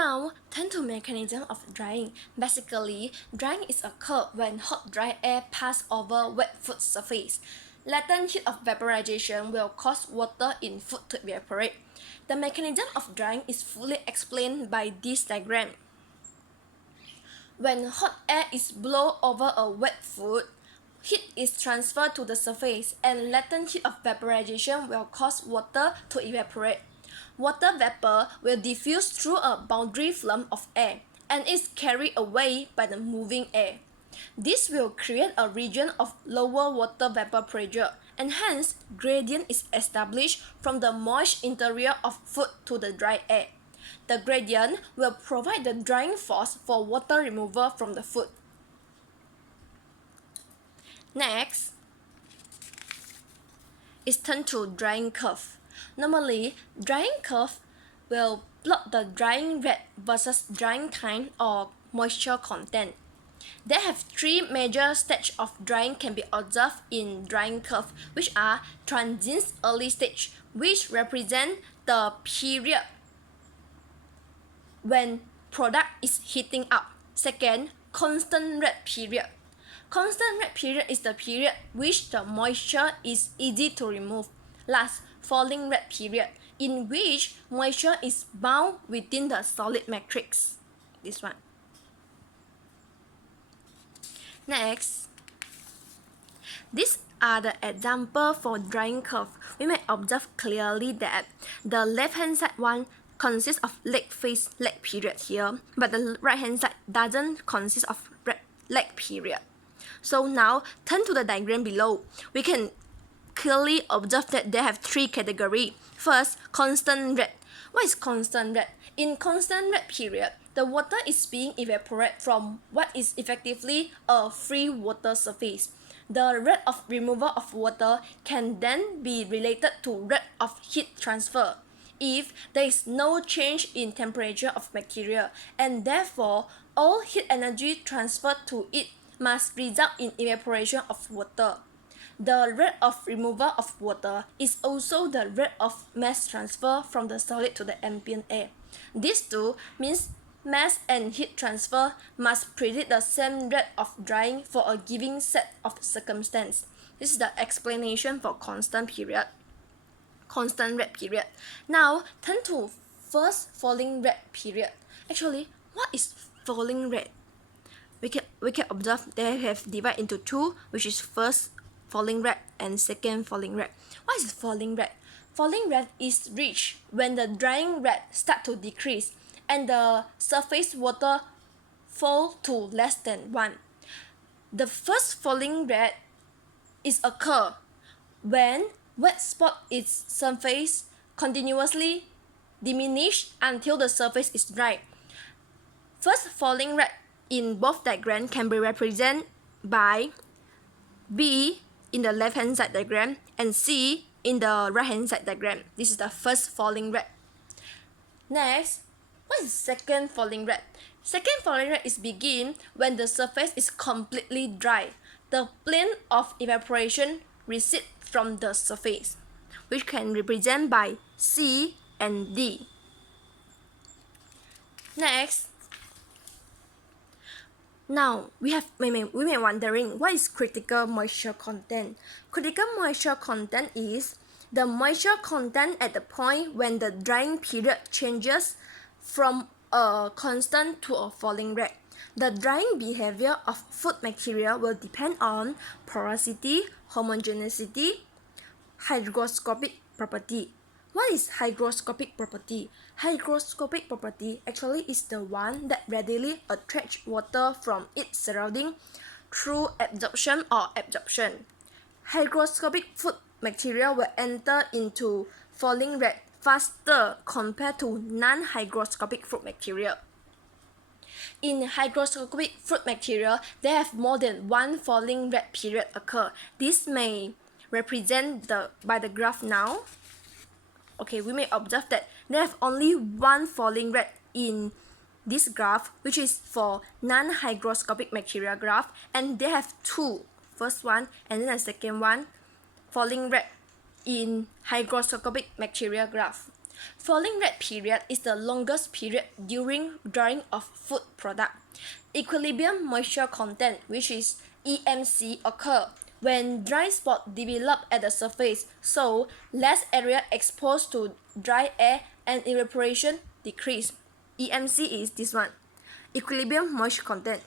Now, turn to mechanism of drying. Basically, drying is occurred when hot dry air pass over wet food surface. Latent heat of vaporization will cause water in food to evaporate. The mechanism of drying is fully explained by this diagram. When hot air is blown over a wet food, heat is transferred to the surface and latent heat of vaporization will cause water to evaporate. Water vapor will diffuse through a boundary film of air and is carried away by the moving air. This will create a region of lower water vapor pressure and hence gradient is established from the moist interior of food to the dry air. The gradient will provide the drying force for water removal from the food. Next is turn to drying curve. Normally, drying curve will plot the drying rate versus drying time or moisture content. There have three major stages of drying can be observed in drying curve, which are transient early stage, which represent the period when product is heating up. Second, constant rate period. Constant rate period is the period which the moisture is easy to remove. Last, falling rate period, in which moisture is bound within the solid matrix. This one. Next, these are the example for drying curve. We may observe clearly that the left hand side one consists of lag phase lag period here, but the right hand side doesn't consist of lag period. So now turn to the diagram below. We can clearly observe that they have three categories. First, constant rate. What is constant rate? In constant rate period, the water is being evaporated from what is effectively a free water surface. The rate of removal of water can then be related to rate of heat transfer if there is no change in temperature of material, and therefore all heat energy transferred to it must result in evaporation of water. The rate of removal of water is also the rate of mass transfer from the solid to the ambient air. These two means mass and heat transfer must predict the same rate of drying for a given set of circumstances. This is the explanation for constant rate period. Now turn to first falling rate period. Actually, what is falling rate? We can observe they have divided into two, which is first falling rate and second falling rate. What is falling rate? Falling rate is reached when the drying rate start to decrease and the surface water fall to less than 1. The first falling rate is occur when wet spot its surface continuously diminish until the surface is dry. First falling rate in both diagrams can be represented by B in the left hand side diagram and C in the right hand side diagram. This is the first falling rate. Next, what is second falling rate? Second falling rate is begin when the surface is completely dry. The plane of evaporation recedes from the surface, which can represent by C and D. Next, now we may wondering what is critical moisture content. Critical moisture content is the moisture content at the point when the drying period changes from a constant to a falling rate. The drying behavior of food material will depend on porosity, homogeneity, hygroscopic property. What is hygroscopic property? Hygroscopic property actually is the one that readily attracts water from its surrounding through absorption or absorption. Hygroscopic food material will enter into falling rate faster compared to non-hygroscopic fruit material. In hygroscopic fruit material, they have more than one falling rate period occur. This may represent by the graph now. Okay, we may observe that they have only one falling rate in this graph, which is for non-hygroscopic material graph, and they have two, first one and then the second one, falling rate in hygroscopic material graph. Falling red period is the longest period during drying of food product. Equilibrium moisture content, which is EMC, occur when dry spot develop at the surface, so less area exposed to dry air and evaporation decrease. EMC is this one, equilibrium moisture content.